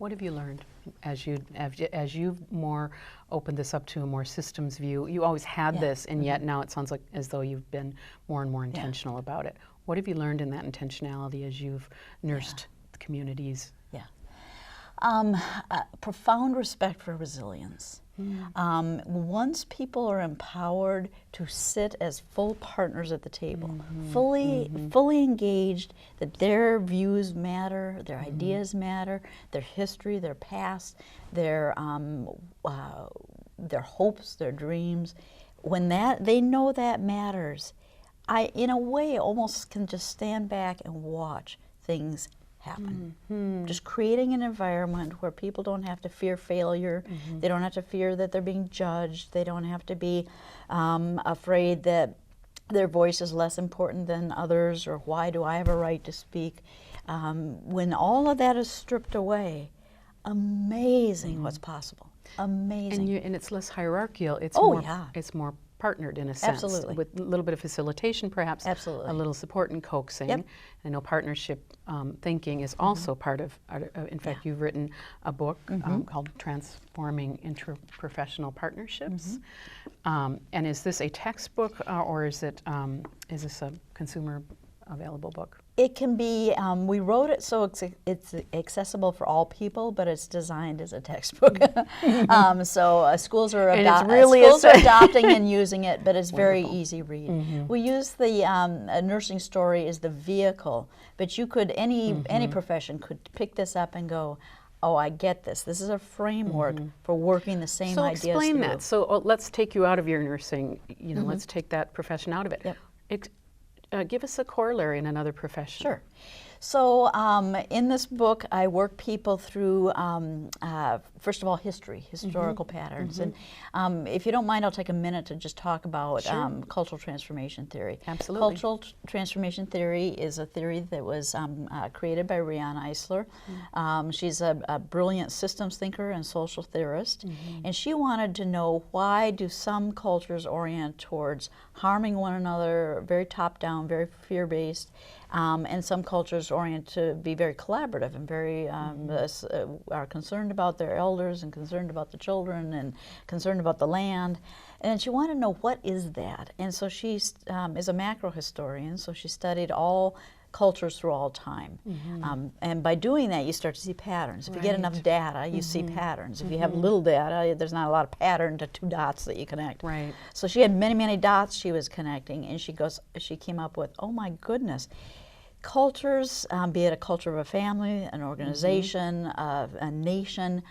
What have you learned as you've more opened this up to a more systems view? You always had this, and yet now it sounds like as though you've been more and more intentional about it. What have you learned in that intentionality as you've nursed the communities? Profound respect for resilience. Once people are empowered to sit as full partners at the table, fully engaged, that their views matter, their ideas matter, their history, their past, their hopes, their dreams, when they know that matters, I, in a way, almost can just stand back and watch things happen. Just creating an environment where people don't have to fear failure, they don't have to fear that they're being judged, they don't have to be afraid that their voice is less important than others, or why do I have a right to speak. When all of that is stripped away, amazing what's possible. Amazing. And it's less hierarchical, it's it's more partnered in a sense. Absolutely. With a little bit of facilitation perhaps, Absolutely. a little support and coaxing. I know partnership thinking is also part of, in fact you've written a book called Transforming Interprofessional Partnerships. And is this a textbook or is this a consumer available book? It can be, we wrote it so it's accessible for all people, but it's designed as a textbook. So schools are adopting and using it, but it's very easy read. We use the nursing story as the vehicle, but you could, any profession could pick this up and go, oh, I get this. This is a framework for working the same ideas through. So explain that. So let's take you out of your nursing, you know, let's take that profession out of it. Give us a corollary in another profession. Sure. So in this book, I work people through, first of all, historical patterns. And if you don't mind, I'll take a minute to just talk about cultural transformation theory. Absolutely. Cultural transformation theory is a theory that was created by Rihanna Eisler. She's a brilliant systems thinker and social theorist. And she wanted to know, why do some cultures orient towards harming one another, very top-down, very fear-based, and some cultures orient to be very collaborative and very are concerned about their elders and concerned about the children and concerned about the land. And she wanted to know, what is that? And so she is a macro historian, so she studied all cultures through all time. And by doing that, you start to see patterns. If you get enough data, you see patterns. If you have little data, there's not a lot of pattern to two dots that you connect. So she had many, many dots she was connecting, and she came up with, oh my goodness, cultures, be it a culture of a family, an organization, a nation,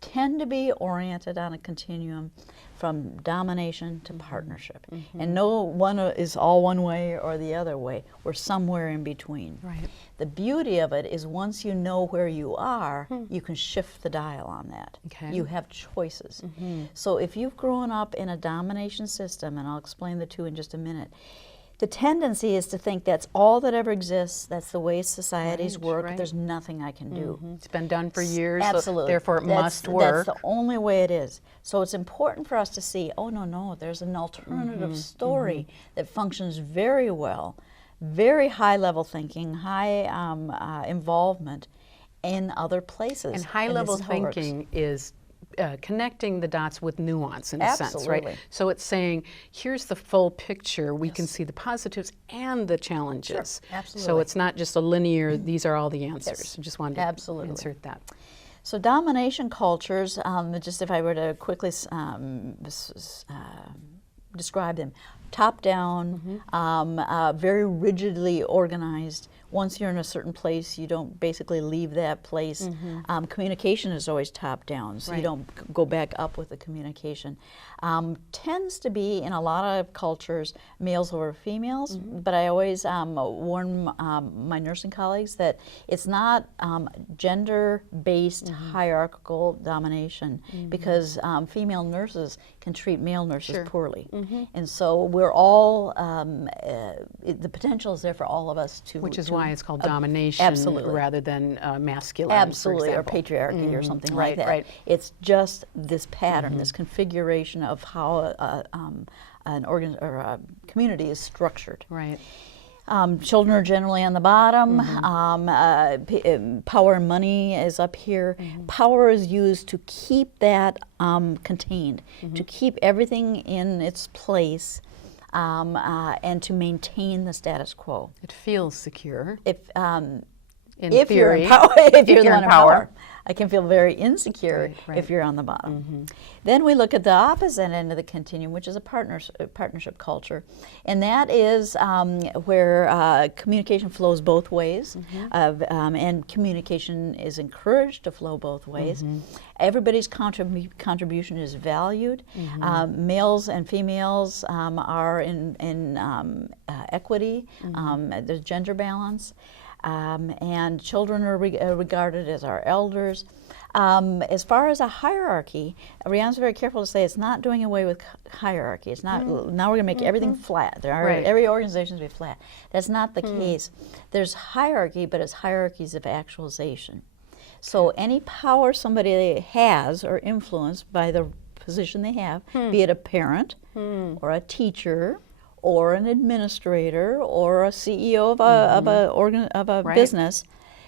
tend to be oriented on a continuum from domination to partnership. And no one is all one way or the other way. We're somewhere in between. The beauty of it is, once you know where you are, you can shift the dial on that. You have choices. So if you've grown up in a domination system, and I'll explain the two in just a minute, the tendency is to think that's all that ever exists, that's the way societies work, there's nothing I can do. It's been done for years, Absolutely. So therefore it must work. That's the only way it is. So it's important for us to see, oh no, there's an alternative story that functions very well, very high level thinking, high involvement in other places. And high level thinking is connecting the dots with nuance in a sense, right? So it's saying, here's the full picture, we can see the positives and the challenges. So it's not just a linear, these are all the answers. I just wanted to insert that. So domination cultures, just if I were to quickly describe them, top down, very rigidly organized. Once you're in a certain place, you don't basically leave that place. Communication is always top down, so you don't go back up with the communication. Tends to be, in a lot of cultures, males over females, but I always warn my nursing colleagues that it's not gender-based hierarchical domination, because female nurses can treat male nurses poorly. And so we're all, the potential is there for all of us to— Which is why it's called domination rather than masculine, for example. Or patriarchy or something like that. It's just this pattern, this configuration of how an organ or a community is structured. Children are generally on the bottom. Power and money is up here. Power is used to keep that contained, to keep everything in its place, and to maintain the status quo. It feels secure. If If you're in power, if you're the one in power. I can feel very insecure if you're on the bottom. Then we look at the opposite end of the continuum, which is a partnership culture. And that is where communication flows both ways, and communication is encouraged to flow both ways. Everybody's contribution is valued. Males and females are in equity. There's gender balance. And children are regarded as our elders. As far as a hierarchy, Rihanna's very careful to say it's not doing away with hierarchy. It's not, now we're going to make everything flat. Every organization is going to be flat. That's not the case. There's hierarchy, but it's hierarchies of actualization. So any power somebody has or influenced by the position they have, be it a parent or a teacher, or an administrator, or a CEO of a business,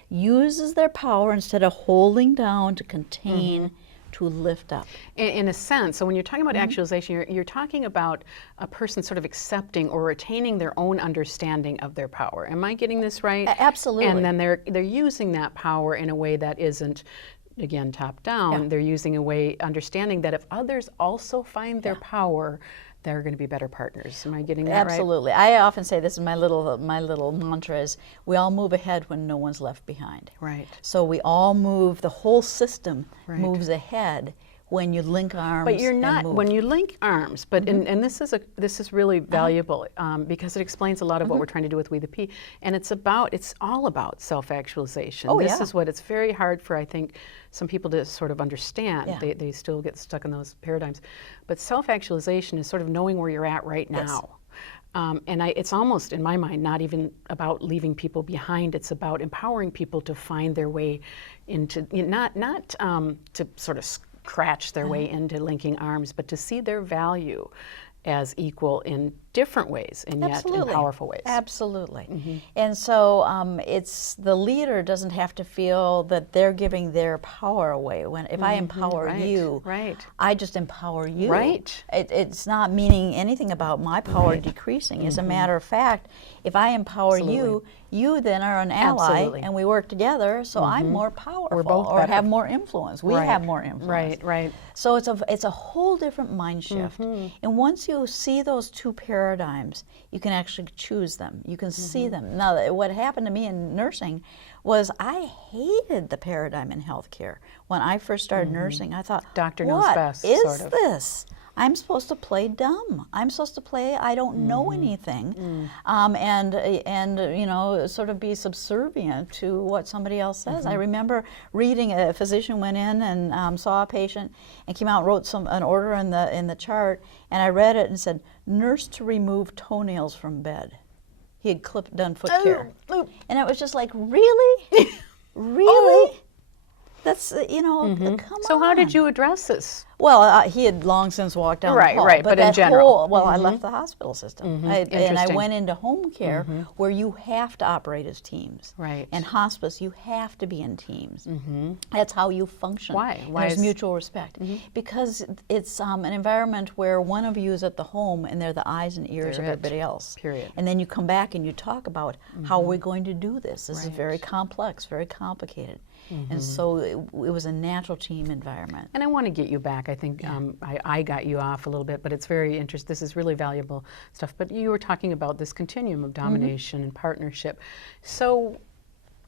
uses their power instead of holding down to contain, to lift up. In a sense, so when you're talking about actualization, you're talking about a person sort of accepting or retaining their own understanding of their power. Am I getting this right? Absolutely. And then they're using that power in a way that isn't, again, top down. They're using a way, understanding that if others also find their power, they're going to be better partners. Am I getting that right? Absolutely. I often say, this is my little mantra is, we all move ahead when no one's left behind. Right. So we all move, the whole system moves ahead when you link arms. But you're not, when you link arms, but and this is really valuable because it explains a lot of what we're trying to do with WetheP, and it's all about self-actualization. This is what it's very hard for, I think, some people to sort of understand. They still get stuck in those paradigms. But self-actualization is sort of knowing where you're at right now. And it's almost, in my mind, not even about leaving people behind. It's about empowering people to find their way into, not to sort of scratch their way into linking arms, but to see their value as equal in different ways and yet in powerful ways. Absolutely. And so it's the leader doesn't have to feel that they're giving their power away. When if I empower you, I just empower you. It's not meaning anything about my power decreasing. As a matter of fact, if I empower you, you then are an ally, and we work together. So I'm more powerful, we're both or have more influence. We have more influence. So it's a whole different mind shift. And once you see those two paradigms, you can actually choose them. You can see them. Now, what happened to me in nursing was I hated the paradigm in healthcare. When I first started nursing, I thought, doctor knows best, what is this? I'm supposed to play dumb. I'm supposed to play I don't know anything, and you know, sort of be subservient to what somebody else says. I remember reading, a physician went in and saw a patient and came out and wrote an order in the chart, and I read it and said, nurse to remove toenails from bed. He had done foot care, and it was just like, really, really. That's, you know, come on. So how did you address this? Well, he had long since walked down the hall. But in general. I left the hospital system. And I went into home care where you have to operate as teams. And hospice, you have to be in teams. That's how you function. Why? There's mutual respect. Because it's an environment where one of you is at the home and they're the eyes and ears of everybody else. And then you come back and you talk about how we're going to do this. This is very complex, very complicated. And so it was a natural team environment. And I want to get you back. I think I got you off a little bit, but it's very interesting. This is really valuable stuff. But you were talking about this continuum of domination and partnership. So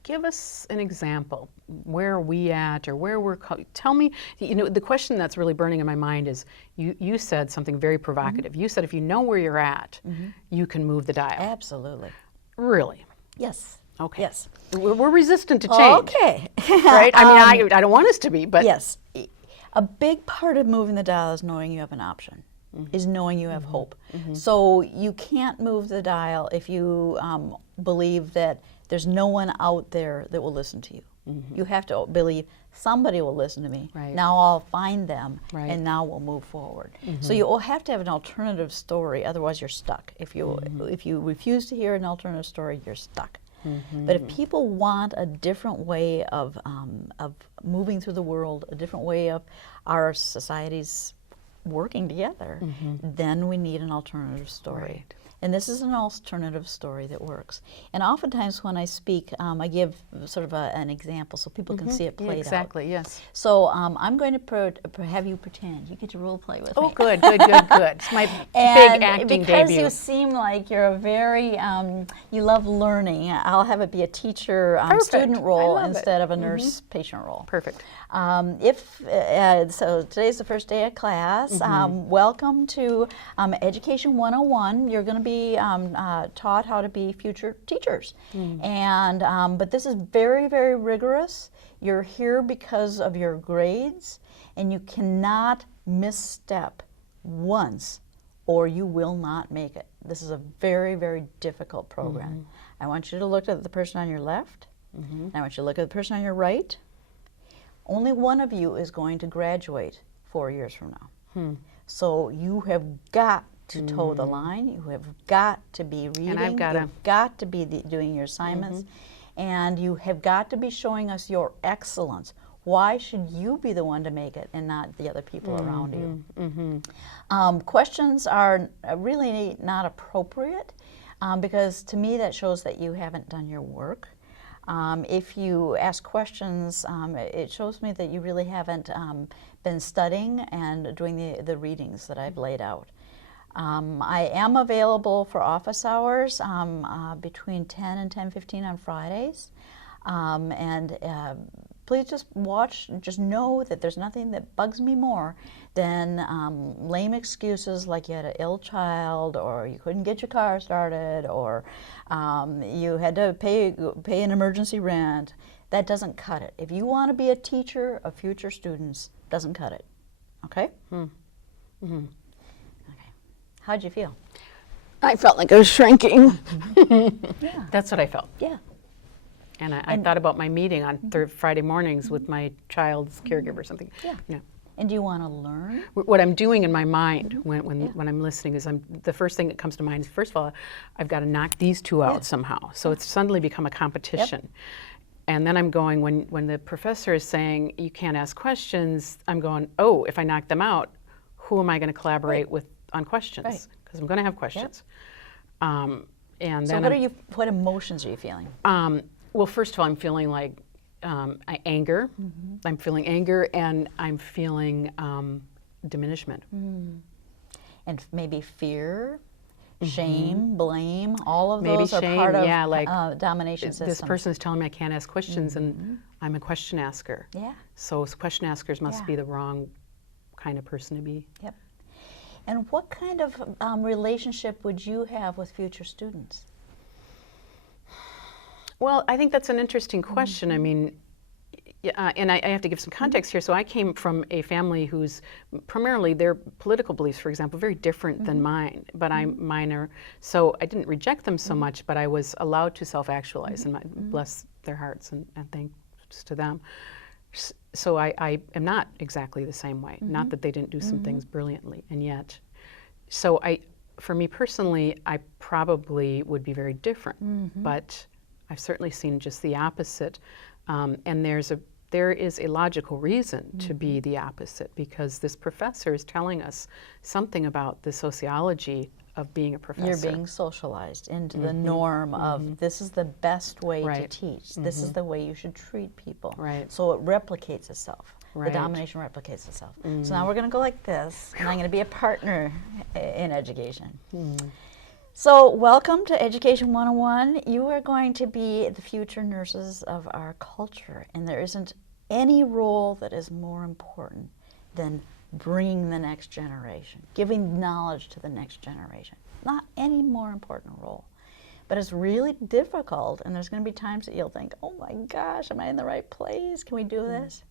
give us an example. Where are we at, or where we're, tell me, you know, the question that's really burning in my mind is, you said something very provocative. You said if you know where you're at, you can move the dial. Absolutely. Really? Yes. Okay. Yes. We're resistant to change. Okay. Right? I mean, I don't want us to be, but. Yes. A big part of moving the dial is knowing you have an option, is knowing you have hope. So you can't move the dial if you believe that there's no one out there that will listen to you. You have to believe somebody will listen to me. Right. Now I'll find them, Right. and now we'll move forward. So you will have to have an alternative story, otherwise you're stuck. If you refuse to hear an alternative story, you're stuck. But if people want a different way of moving through the world, a different way of our societies working together, then we need an alternative story. Right. And this is an alternative story that works. And oftentimes when I speak, I give sort of an example so people can see it played Exactly, out. yes. So I'm going to have you pretend. You get to role play with Oh, me. good, good, good, good. It's my And big acting because debut. you seem like you're a very, you love learning, I'll have it be a teacher student I role love it. instead of a nurse patient role. Perfect. So today's the first day of class. Welcome to Education 101. You're going to be taught how to be future teachers. And but this is very, very rigorous. You're here because of your grades, and you cannot misstep once or you will not make it. This is a very, very difficult program. I want you to look at the person on your left, and I want you to look at the person on your right. Only one of you is going to graduate 4 years from now. So you have got to toe the line. You have got to be reading. And I've gotta- You've got to be doing your assignments. And you have got to be showing us your excellence. Why should you be the one to make it and not the other people around you? Questions are really not appropriate because to me that shows that you haven't done your work. If you ask questions, it shows me that you really haven't been studying and doing the readings that I've laid out. I am available for office hours between 10 and 10:15 on Fridays. Please just watch, just know that there's nothing that bugs me more than lame excuses like you had an ill child, or you couldn't get your car started, or you had to pay an emergency rent. That doesn't cut it. If you want to be a teacher of future students, doesn't cut it. Okay? Okay. How'd you feel? I felt like I was shrinking. That's what I felt. Yeah. And I thought about my meeting on Friday mornings with my child's caregiver or something. Yeah. And do you want to learn? What I'm doing in my mind when I'm listening is the first thing that comes to mind is, first of all, I've got to knock these two out somehow. So it's suddenly become a competition. And then I'm going, when the professor is saying you can't ask questions, I'm going, oh, if I knock them out, who am I going to collaborate with on questions? Because I'm going to have questions. And So then what emotions are you feeling? well, first of all, I'm feeling like anger. I'm feeling anger, and I'm feeling diminishment. And maybe fear, shame, blame, all of Maybe those are shame, part of yeah, like domination systems. This person is telling me I can't ask questions, and I'm a question asker. Yeah. So question askers must be the wrong kind of person to be. Yep. And what kind of relationship would you have with future students? Well, I think that's an interesting question. I mean, and I have to give some context here. So I came from a family whose primarily their political beliefs, for example, very different than mine. But mine are, so I didn't reject them so much, but I was allowed to self-actualize, and bless their hearts, and thanks to them. So I am not exactly the same way. Not that they didn't do some things brilliantly, and yet, so for me personally, I probably would be very different. But I've certainly seen just the opposite, and there is a logical reason to be the opposite, because this professor is telling us something about the sociology of being a professor. You're being socialized into the norm of this is the best way to teach. This is the way you should treat people. Right. So it replicates itself. Right. The domination replicates itself. So now we're going to go like this, and I'm going to be a partner in education. So welcome to Education 101. You are going to be the future nurses of our culture, and there isn't any role that is more important than bringing the next generation, giving knowledge to the next generation. Not any more important role. But it's really difficult, and there's going to be times that you'll think, oh my gosh, am I in the right place? Can we do this?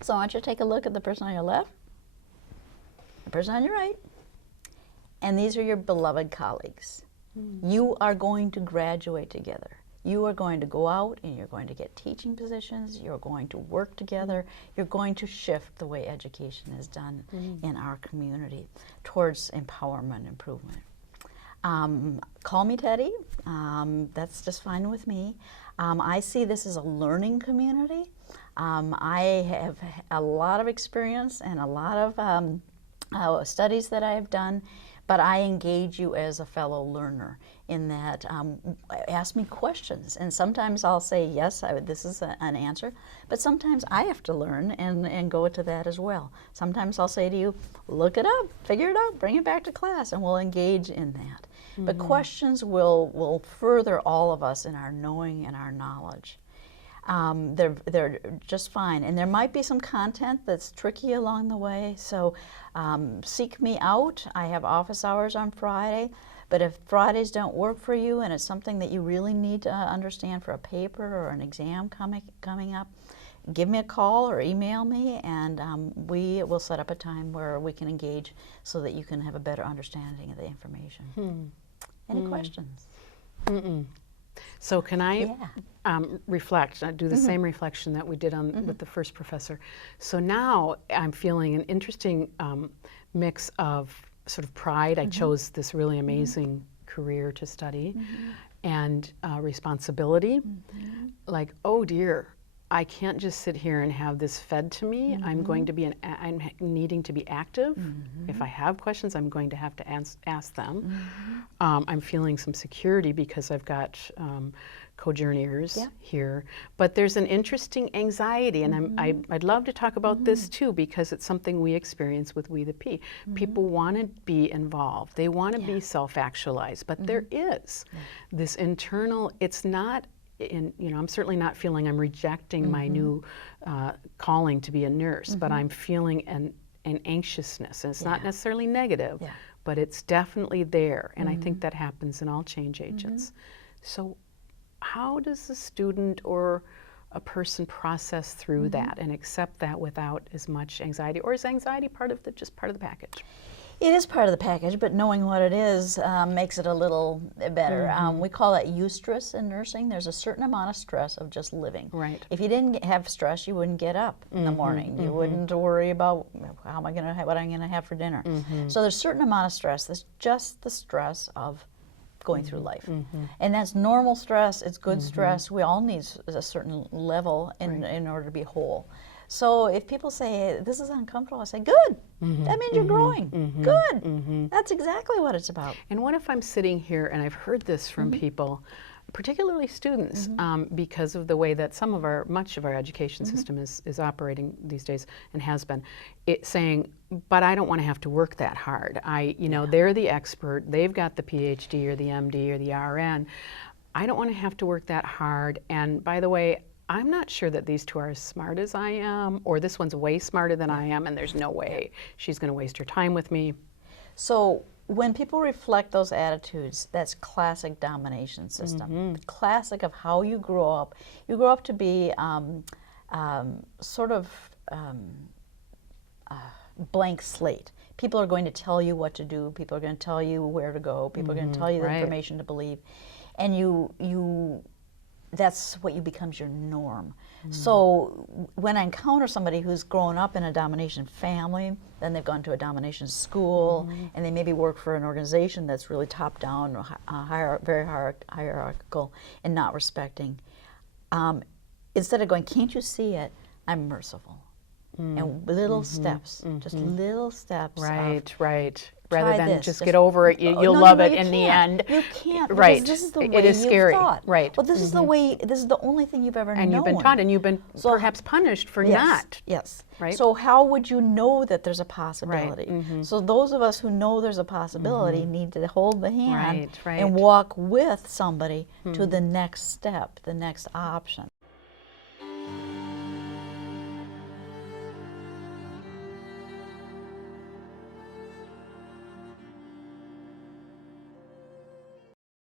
So I want you to take a look at the person on your left, the person on your right, and these are your beloved colleagues. You are going to graduate together. You are going to go out and you're going to get teaching positions, you're going to work together, you're going to shift the way education is done in our community towards empowerment improvement. Call me Teddie, that's just fine with me. I see this as a learning community. I have a lot of experience and a lot of studies that I have done, but I engage you as a fellow learner in that ask me questions, and sometimes I'll say yes, this is an answer, but sometimes I have to learn and go to that as well. Sometimes I'll say to you, look it up, figure it out, bring it back to class, and we'll engage in that. But questions will further all of us in our knowing and our knowledge. They're just fine, and there might be some content that's tricky along the way, so seek me out. I have office hours on Friday, but if Fridays don't work for you and it's something that you really need to understand for a paper or an exam coming up, give me a call or email me, and we will set up a time where we can engage so that you can have a better understanding of the information. Any questions? So can I reflect, do the same reflection that we did on with the first professor. So now I'm feeling an interesting mix of sort of pride. I chose this really amazing career to study, and responsibility. Like, oh dear, I can't just sit here and have this fed to me. I'm going to be I'm needing to be active. If I have questions, I'm going to have to ask them. I'm feeling some security because I've got co-journeyers here. But there's an interesting anxiety, and I'd love to talk about this too, because it's something we experience with WetheP. People want to be involved. They want to be self-actualized, but there is this internal, it's not, I'm certainly not feeling I'm rejecting my new calling to be a nurse, but I'm feeling an anxiousness, and it's not necessarily negative, but it's definitely there, and I think that happens in all change agents. So how does a student or a person process through that and accept that without as much anxiety, or is anxiety just part of the package? It is part of the package, but knowing what it is makes it a little better. We call it eustress in nursing. There's a certain amount of stress of just living. Right. If you didn't have stress, you wouldn't get up in the morning. You wouldn't worry about what I'm going to have for dinner. So there's a certain amount of stress. That's just the stress of going through life. And that's normal stress. It's good stress. We all need a certain level in order to be whole. So if people say, this is uncomfortable, I say, good. That means you're growing. Good. That's exactly what it's about. And what if I'm sitting here and I've heard this from people, particularly students, because of the way that much of our education system is operating these days and has been, saying, but I don't want to have to work that hard. They're the expert. They've got the PhD or the MD or the RN. I don't want to have to work that hard. And by the way, I'm not sure that these two are as smart as I am, or this one's way smarter than I am, and there's no way she's going to waste her time with me. So when people reflect those attitudes, that's classic domination system. The classic of how you grow up. You grow up to be blank slate. People are going to tell you what to do. People are going to tell you where to go. People are going to tell you the information to believe. And that's what becomes your norm. So when I encounter somebody who's grown up in a domination family, then they've gone to a domination school, and they maybe work for an organization that's really top-down, very hierarchical, and not respecting. Instead of going, can't you see it? I'm merciful. And little steps, just little steps. Right. Rather than this. just get over it, you'll love it in the end. You can't. Right. This is the way it is scary. Thought. Right. Well, this is the way. This is the only thing you've ever known. And you've been taught, and you've been perhaps punished for not. Yes. Right. So how would you know that there's a possibility? So those of us who know there's a possibility need to hold the hand and walk with somebody to the next step, the next option.